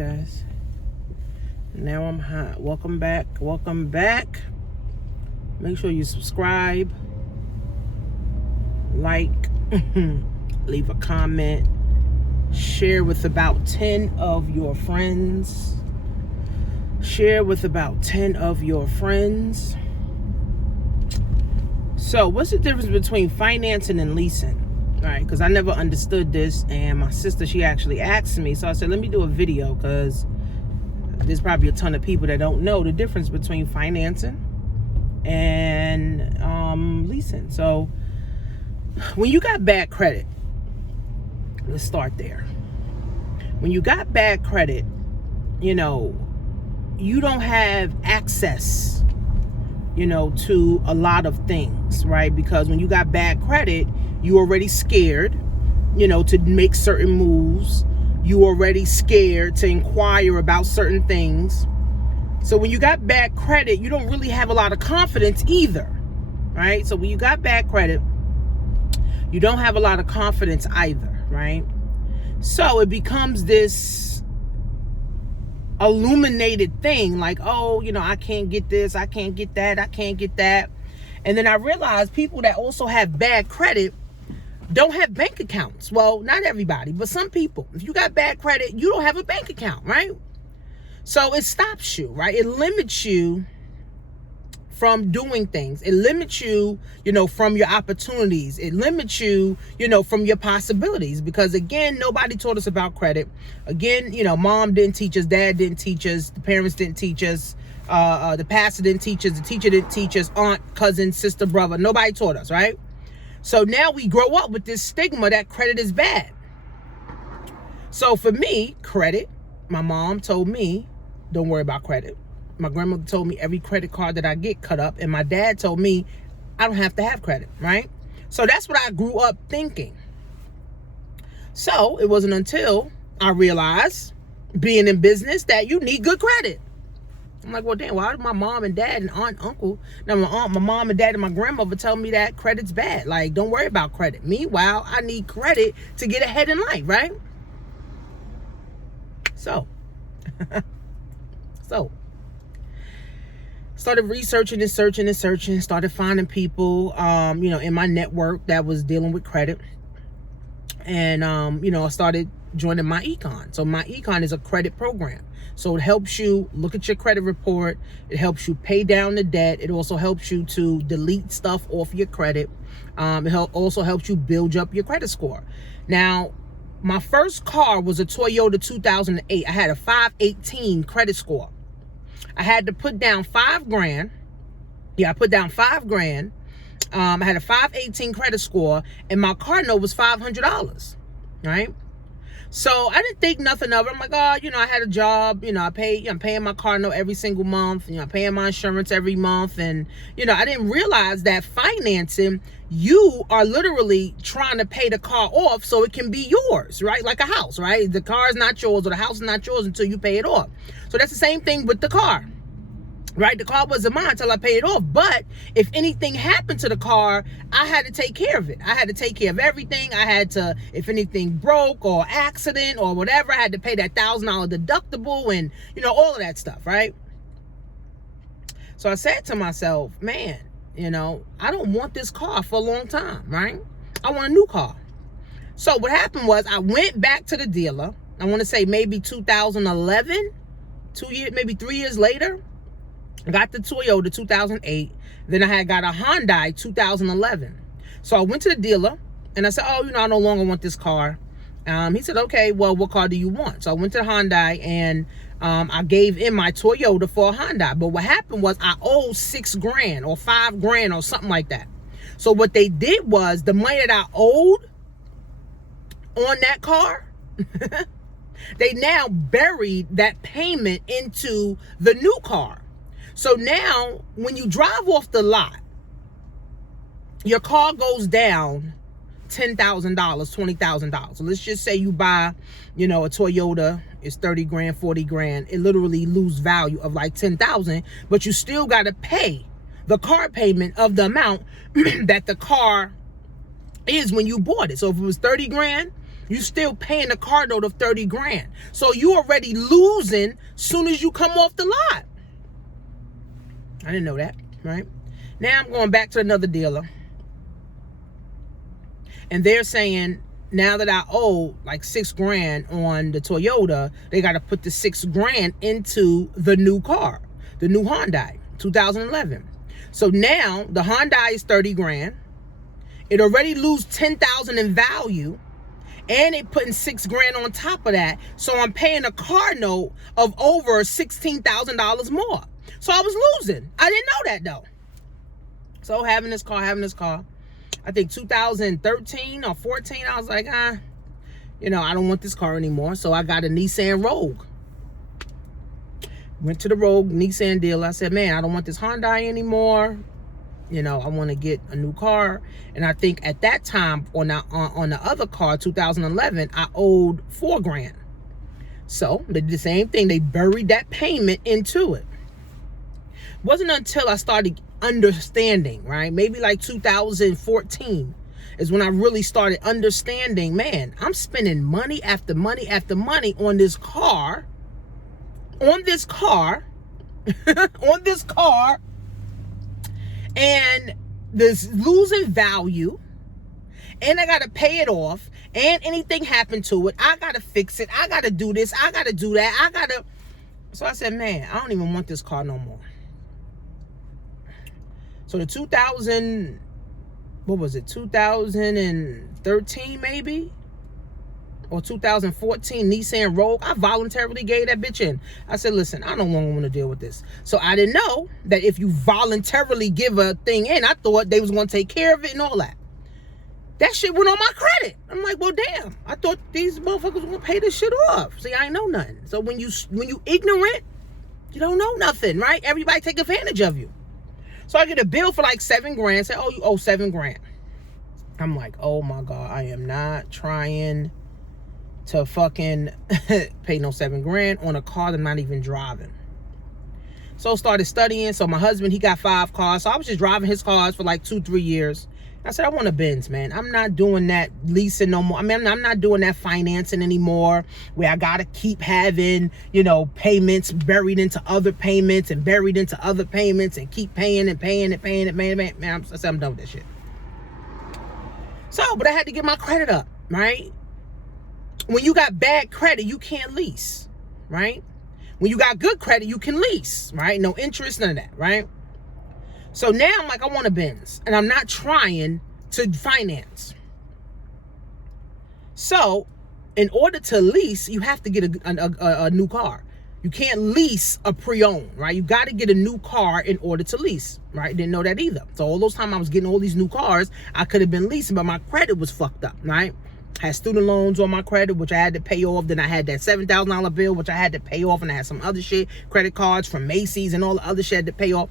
guys, now I'm hot. Welcome back. Make sure you subscribe, like, leave a comment, share with about 10 of your friends. So what's the difference between financing and leasing? All right, because I never understood this, and my sister, she actually asked me, so I said, let me do a video, because there's probably a ton of people that don't know the difference between financing and leasing. So when you got bad credit, let's start there. When you got bad credit, you don't have access to a lot of things, right? Because when you got bad credit, you already scared, to make certain moves. You already scared to inquire about certain things. So when you got bad credit, you don't really have a lot of confidence either, right? So when you got bad credit, you don't have a lot of confidence either, right? So it becomes this illuminated thing, like, oh, I can't get this, I can't get that, I can't get that. And then I realized people that also have bad credit don't have bank accounts. Well, not everybody, but some people. If you got bad credit, you don't have a bank account, right? So it stops you, right? It limits you from doing things. It limits you, from your opportunities. It limits you, from your possibilities. Because again, nobody taught us about credit. Again, mom didn't teach us, dad didn't teach us, the parents didn't teach us, the pastor didn't teach us, the teacher didn't teach us, aunt, cousin, sister, brother. Nobody taught us, right? So now we grow up with this stigma that credit is bad. So for me, credit, my mom told me, don't worry about credit. My grandmother told me every credit card that I get cut up. And my dad told me I don't have to have credit, right? So that's what I grew up thinking. So it wasn't until I realized, being in business, that you need good credit. I'm like, well, damn, why did my mom and dad and aunt, uncle, now my mom and dad and my grandmother tell me that credit's bad? Like, don't worry about credit. Meanwhile, I need credit to get ahead in life, right? So, started researching and searching, started finding people, in my network that was dealing with credit. And, I started joining my econ. So my econ is a credit program. So it helps you look at your credit report. It helps you pay down the debt. It also helps you to delete stuff off your credit. It also helps you build up your credit score. Now, my first car was a Toyota 2008. I had a 518 credit score. I had to put down $5,000. Yeah, I put down $5,000. I had a 518 credit score, and my car note was $500, right? So I didn't think nothing of it. I'm like, oh, I had a job, I'm paying my car note every single month, I'm paying my insurance every month. And, I didn't realize that financing, you are literally trying to pay the car off so it can be yours, right? Like a house, right? The car is not yours, or the house is not yours until you pay it off. So that's the same thing with the car, right? The car wasn't mine until I paid it off. But if anything happened to the car, I had to take care of it. I had to take care of everything. I had to, if anything broke or accident or whatever, I had to pay that $1,000 deductible and, all of that stuff, right? So I said to myself, man, I don't want this car for a long time, right? I want a new car. So what happened was I went back to the dealer. I want to say maybe 2011, 3 years later. I got the Toyota 2008. Then I had got a Hyundai 2011. So I went to the dealer and I said, oh, I no longer want this car. He said, okay, well, what car do you want? So I went to the Hyundai and I gave in my Toyota for a Hyundai. But what happened was I owed $6,000 or $5,000 or something like that. So what they did was the money that I owed on that car, they now buried that payment into the new car. So now when you drive off the lot, your car goes down $10,000, $20,000. So let's just say you buy, a Toyota, it's 30 grand, 40 grand. It literally lose value of like 10,000, but you still got to pay the car payment of the amount that the car is when you bought it. So if it was 30 grand, you still paying a car note of 30 grand. So you already losing soon as you come off the lot. I didn't know that, right? Now I'm going back to another dealer. And they're saying, now that I owe like 6 grand on the Toyota, they got to put the 6 grand into the new car, the new Hyundai, 2011. So now the Hyundai is 30 grand. It already lose 10,000 in value, and they putting 6 grand on top of that. So I'm paying a car note of over $16,000 more. So I was losing. I didn't know that though. So having this car, I think 2013 or 14, I was like, I don't want this car anymore. So I got a Nissan Rogue. Went to the Rogue Nissan dealer. I said, man, I don't want this Hyundai anymore. I want to get a new car. And I think at that time on the other car, 2011, I owed 4 grand. So they did the same thing. They buried that payment into it. It wasn't until I started understanding, right? Maybe like 2014 is when I really started understanding, man, I'm spending money after money after money on this car, and this losing value, and I got to pay it off, and anything happened to it, I got to fix it, I got to do this, I got to do that, so I said, man, I don't even want this car no more. So the 2013 maybe? Or 2014 Nissan Rogue, I voluntarily gave that bitch in. I said, listen, I don't want to deal with this. So I didn't know that if you voluntarily give a thing in, I thought they was going to take care of it and all that. That shit went on my credit. I'm like, well, damn. I thought these motherfuckers were going to pay this shit off. See, I ain't know nothing. So when you ignorant, you don't know nothing, right? Everybody take advantage of you. So I get a bill for like 7 grand. Say, oh, you owe 7 grand. I'm like, oh my God, I am not trying to fucking pay no 7 grand on a car that I'm not even driving. So started studying. So my husband, he got 5 cars. So I was just driving his cars for like 2-3 years. I said, I want a Benz, man. I'm not doing that leasing no more. I mean, I'm not doing that financing anymore where I got to keep having, payments buried into other payments and buried into other payments and keep paying and paying and paying and paying. Man, I said, I'm done with that shit. So, but I had to get my credit up, right? When you got bad credit, you can't lease, right? When you got good credit, you can lease, right? No interest, none of that, right? So now I'm like, I want a Benz, and I'm not trying to finance. So in order to lease, you have to get a new car. You can't lease a pre-owned, right? You got to get a new car in order to lease, right? Didn't know that either. So all those times I was getting all these new cars, I could have been leasing, but my credit was fucked up, right? Had student loans on my credit, which I had to pay off. Then I had that $7,000 bill, which I had to pay off, and I had some other shit, credit cards from Macy's and all the other shit I had to pay off.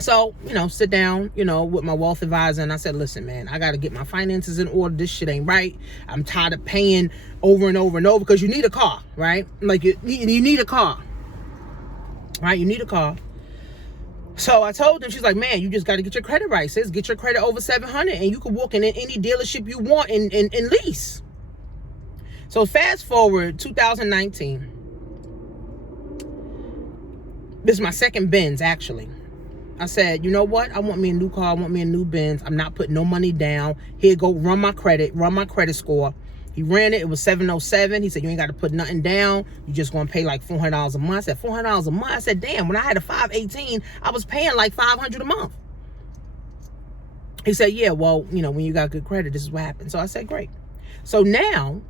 So, sit down, with my wealth advisor, and I said, listen, man, I got to get my finances in order. This shit ain't right. I'm tired of paying over and over and over, because you need a car, right? Like, you need a car, right? You need a car. So I told them, she's like, man, you just got to get your credit right. Sis, get your credit over 700, and you can walk in any dealership you want and lease. So fast forward 2019. This is my second Benz, actually. I said, you know what? I want me a new car. I want me a new Benz. I'm not putting no money down. Here, go run my credit score. He ran it. It was 707. He said, you ain't got to put nothing down. You just going to pay like $400 a month. I said, $400 a month? I said, damn, when I had a 518, I was paying like $500 a month. He said, yeah, well, when you got good credit, this is what happened. So I said, great. So now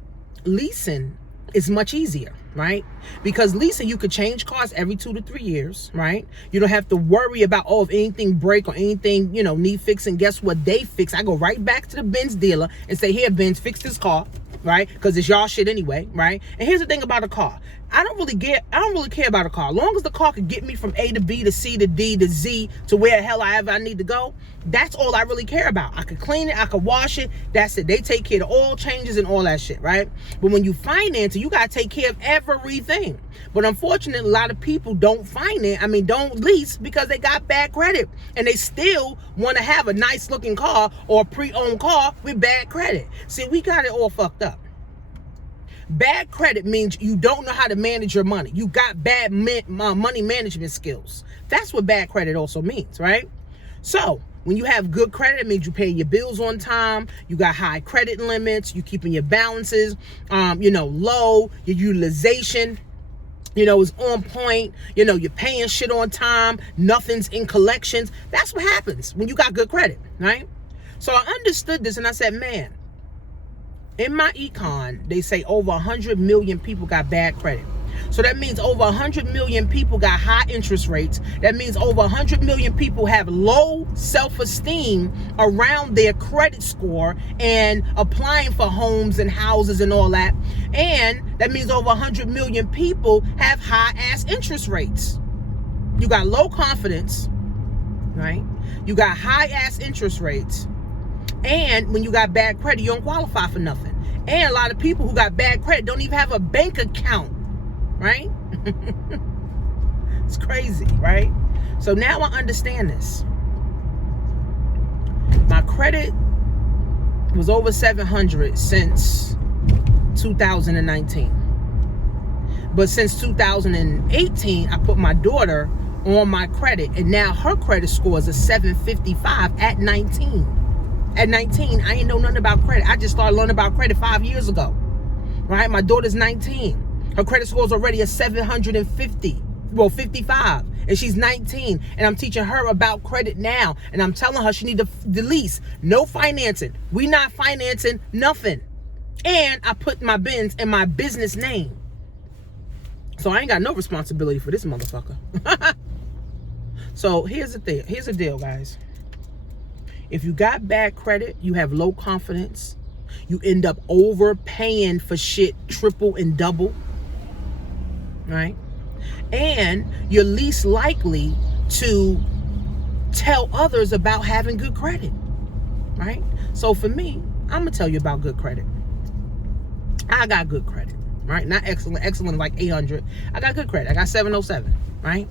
leasing is much easier, right? Because leasing, you could change cars every 2 to 3 years, right? You don't have to worry about, if anything break or anything, need fixing. Guess what? They fix. I go right back to the Benz dealer and say, here, Benz, fix this car, right? Because it's y'all shit anyway, right? And here's the thing about a car. I don't really care about a car. As long as the car can get me from A to B to C to D to Z to where the hell I need to go, that's all I really care about. I could clean it, I could wash it, that's it. They take care of the oil changes and all that shit, right? But when you finance it, you gotta take care of everything. But unfortunately, a lot of people don't lease because they got bad credit. And they still want to have a nice looking car or a pre-owned car with bad credit. See, we got it all fucked up. Bad credit means you don't know how to manage your money. You got bad money management skills. That's what bad credit also means, right? So when you have good credit, it means you pay your bills on time. You got high credit limits. You keeping your balances, low. Your utilization, is on point. You're paying shit on time. Nothing's in collections. That's what happens when you got good credit, right? So I understood this and I said, man, in my econ, they say over 100 million people got bad credit. So that means over 100 million people got high interest rates. That means over 100 million people have low self-esteem around their credit score and applying for homes and houses and all that. And that means over 100 million people have high-ass interest rates. You got low confidence, right? You got high-ass interest rates. And when you got bad credit, you don't qualify for nothing. And a lot of people who got bad credit don't even have a bank account, right? It's crazy, right? So now I understand this. My credit was over 700 since 2019. But since 2018, I put my daughter on my credit, and now her credit score is a 755 at 19. At 19, I ain't know nothing about credit. I just started learning about credit 5 years ago, right? My daughter's 19. Her credit score is already a 55, and she's 19. And I'm teaching her about credit now. And I'm telling her she need to lease. No financing. We not financing nothing. And I put my bins in my business name. So I ain't got no responsibility for this motherfucker. So here's the thing. Here's the deal, guys. If you got bad credit, you have low confidence, you end up overpaying for shit triple and double, right? And you're least likely to tell others about having good credit, right? So for me, I'm gonna tell you about good credit. I got good credit, right? Not excellent. Excellent is like 800. I got good credit. I got 707, right?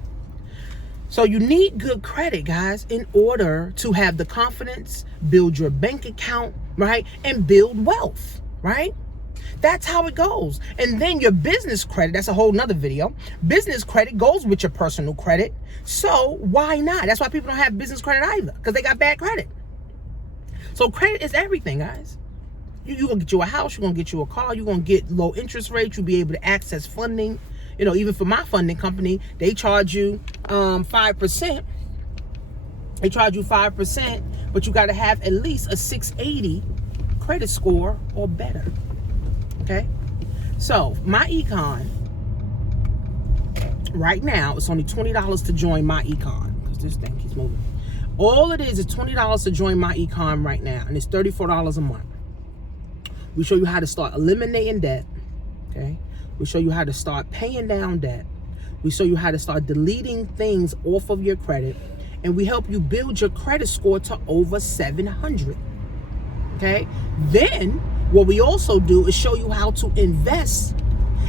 So you need good credit, guys, in order to have the confidence, build your bank account, right? And build wealth, right? That's how it goes. And then your business credit, that's a whole nother video. Business credit goes with your personal credit. So why not? That's why people don't have business credit either, because they got bad credit. So credit is everything, guys. You're going to get you a house, you're going to get you a car, you're going to get low interest rates, you'll be able to access funding. Even for my funding company, they charge you 5%. They charge you 5%, but you got to have at least a 680 credit score or better. Okay? So, my econ, right now, it's only $20 to join my econ, because this thing keeps moving. All it is $20 to join my econ right now, and it's $34 a month. We show you how to start eliminating debt, okay? We show you how to start paying down debt. We show you how to start deleting things off of your credit. And we help you build your credit score to over 700. Okay? Then, what we also do is show you how to invest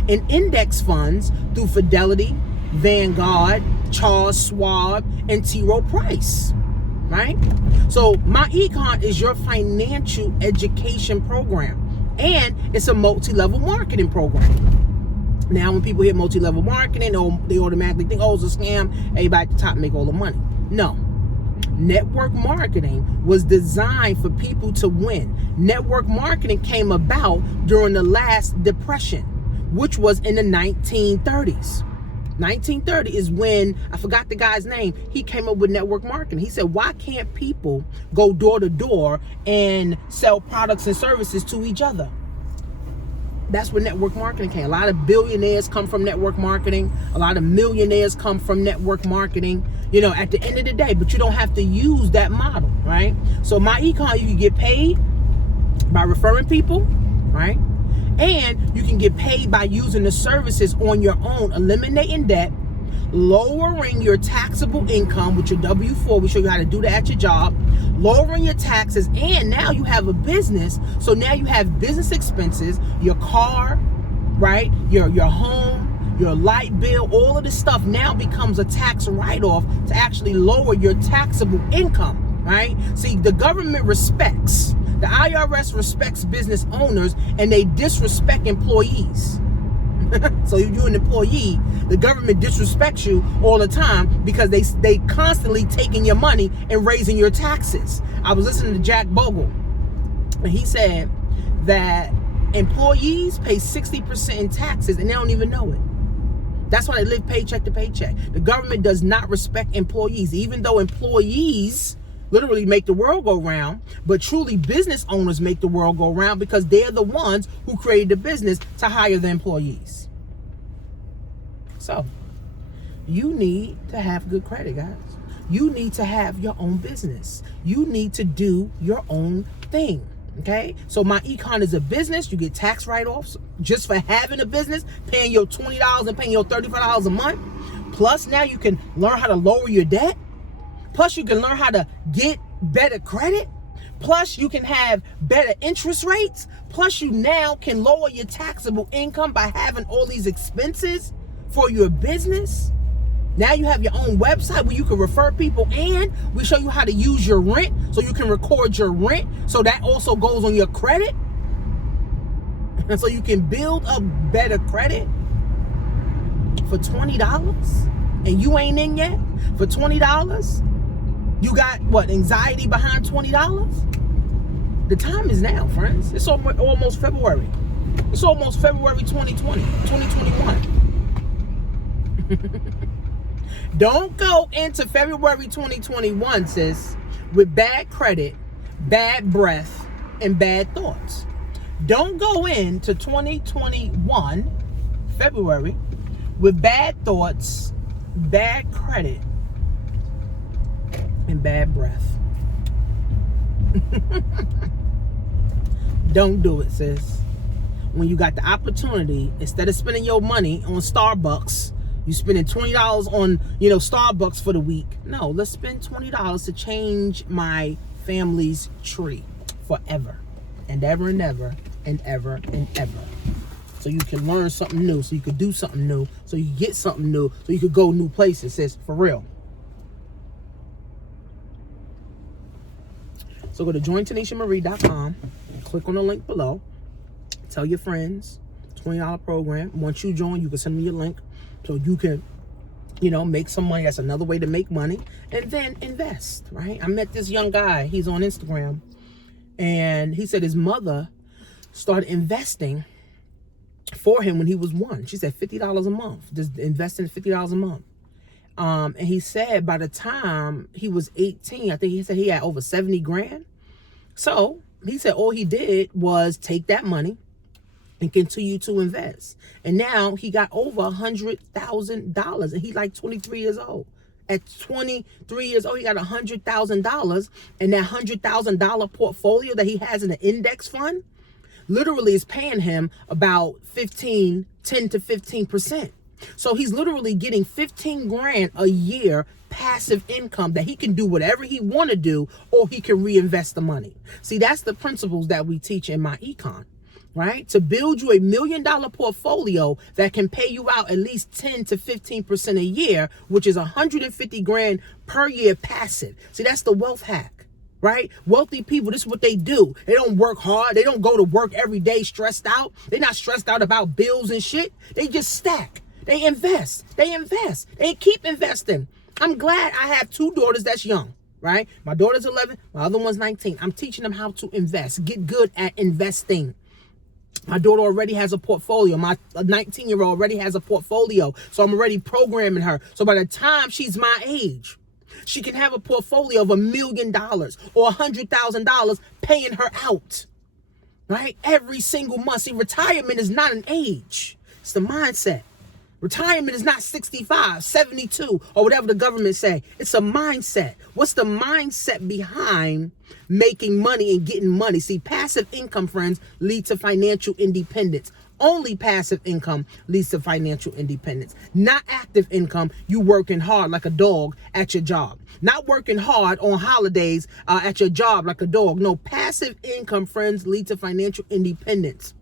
in index funds through Fidelity, Vanguard, Charles Schwab, and T. Rowe Price. Right? So, my econ is your financial education program. And it's a multi-level marketing program. Now, when people hear multi-level marketing, they automatically think, oh, it's a scam. Everybody at the top make all the money. No. Network marketing was designed for people to win. Network marketing came about during the last depression, which was in the 1930s. 1930 is when, I forgot the guy's name, he came up with network marketing. He said, why can't people go door to door and sell products and services to each other? That's where network marketing came. A lot of billionaires come from network marketing. A lot of millionaires come from network marketing, at the end of the day. But you don't have to use that model, right? So my econ, you can get paid by referring people, right? And you can get paid by using the services on your own, eliminating debt, lowering your taxable income with your W-4. We show you how to do that at your job, lowering your taxes, and now you have a business. So now you have business expenses, your car, right? Your home, your light bill, all of this stuff now becomes a tax write-off to actually lower your taxable income, right? See, the government respects, the IRS respects business owners, and they disrespect employees. So if you're an employee, the government disrespects you all the time because they constantly taking your money and raising your taxes. I was listening to Jack Bogle, and he said that employees pay 60% in taxes and they don't even know it. That's why they live paycheck to paycheck. The government does not respect employees, even though employees literally make the world go round, but truly business owners make the world go round because they're the ones who created the business to hire the employees. So you need to have good credit, guys. You need to have your own business. You need to do your own thing. Okay, so my econ is a business. You get tax write-offs just for having a business, paying your $20 and paying your $35 a month. Plus now you can learn how to lower your debt. Plus you can learn how to get better credit. Plus you can have better interest rates. Plus you now can lower your taxable income by having all these expenses for your business. Now you have your own website where you can refer people, and we show you how to use your rent so you can record your rent. So that also goes on your credit. And so you can build up better credit for $20 and you ain't in yet. For $20, you got what, anxiety behind $20? The time is now, friends. It's almost February. It's almost February 2020, 2021. Don't go into February 2021, sis, with bad credit, bad breath, and bad thoughts. Don't go into 2021, February, with bad thoughts, bad credit, and bad breath. Don't do it, sis. When you got the opportunity, instead of spending your money on Starbucks, you spending $20 on, Starbucks for the week. No, let's spend $20 to change my family's tree forever and ever and ever and ever and ever. So you can learn something new, so you can do something new, so you can get something new, so you could go new places, sis, for real. So go to jointadameritrade.com, click on the link below, tell your friends, $20 program. Once you join, you can send me your link. So you can, make some money. That's another way to make money. And then invest, right? I met this young guy. He's on Instagram. And he said his mother started investing for him when he was 1. She said $50 a month. Just investing $50 a month. And he said by the time he was 18, I think he said he had over 70 grand. So he said all he did was take that money and continue to invest. And now he got over $100,000, and he's like 23 years old. At 23 years old, he got $100,000, and that $100,000 portfolio that he has in the index fund literally is paying him about 10 to 15%. So he's literally getting 15 grand a year passive income that he can do whatever he want to do, or he can reinvest the money. See, that's the principles that we teach in my econ. Right? To build you $1 million portfolio that can pay you out at least 10 to 15% a year, which is 150 grand per year passive. See, that's the wealth hack, right? Wealthy people, this is what they do. They don't work hard. They don't go to work every day stressed out. They're not stressed out about bills and shit. They just stack. They invest. They keep investing. I'm glad I have 2 daughters that's young, right? My daughter's 11. My other one's 19. I'm teaching them how to invest. Get good at investing. My daughter already has a portfolio. My 19-year-old already has a portfolio. So I'm already programming her. So by the time she's my age, she can have a portfolio of $1 million or $100,000 paying her out, right? Every single month. See, retirement is not an age. It's the mindset. Retirement is not 65, 72, or whatever the government say. It's a mindset. What's the mindset behind making money and getting money? See, passive income, friends, lead to financial independence. Only passive income leads to financial independence. Not active income, you working hard like a dog at your job. Not working hard on holidays at your job like a dog. No, passive income, friends, lead to financial independence.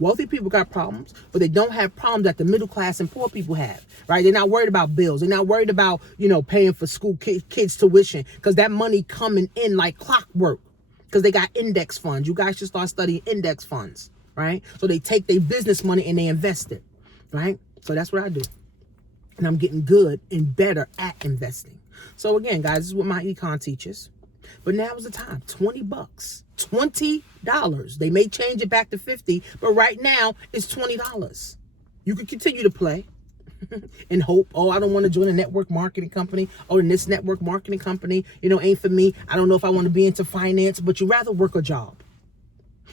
Wealthy people got problems, but they don't have problems that the middle class and poor people have, right? They're not worried about bills. They're not worried about, paying for school kids tuition, because that money coming in like clockwork, because they got index funds. You guys should start studying index funds, right? So they take their business money and they invest it, right? So that's what I do. And I'm getting good and better at investing. So again, guys, this is what my econ teaches. But now is the time. $20. $20. They may change it back to $50, but right now it's $20. You can continue to play and hope, oh, I don't want to join a network marketing company. Oh, and this network marketing company, ain't for me. I don't know if I want to be into finance, but you rather work a job.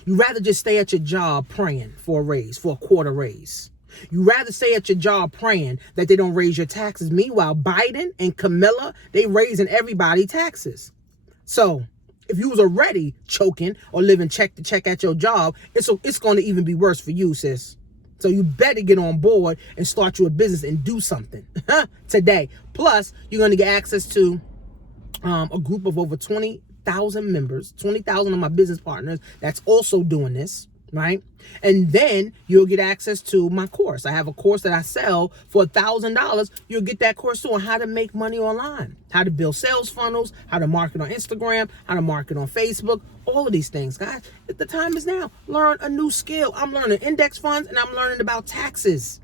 You rather just stay at your job praying for a raise, for a quarter raise. You rather stay at your job praying that they don't raise your taxes. Meanwhile, Biden and Camilla, they raising everybody's taxes. So if you was already choking or living check to check at your job, it's going to even be worse for you, sis. So you better get on board and start your business and do something today. Plus, you're going to get access to a group of over 20,000 members, 20,000 of my business partners that's also doing this, right? And then you'll get access to my course. I have a course that I sell for $1,000. You'll get that course too on how to make money online, how to build sales funnels, how to market on Instagram, how to market on Facebook, all of these things, guys. The time is now. Learn a new skill. I'm learning index funds and I'm learning about taxes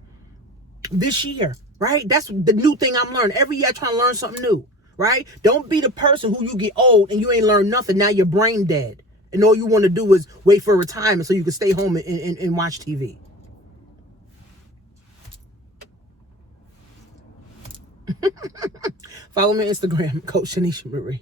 this year, right? That's the new thing I'm learning. Every year I try to learn something new, right? Don't be the person who you get old and you ain't learned nothing. Now you're brain dead. And all you want to do is wait for retirement so you can stay home and watch TV. Follow me on Instagram, Coach Shanisha Marie.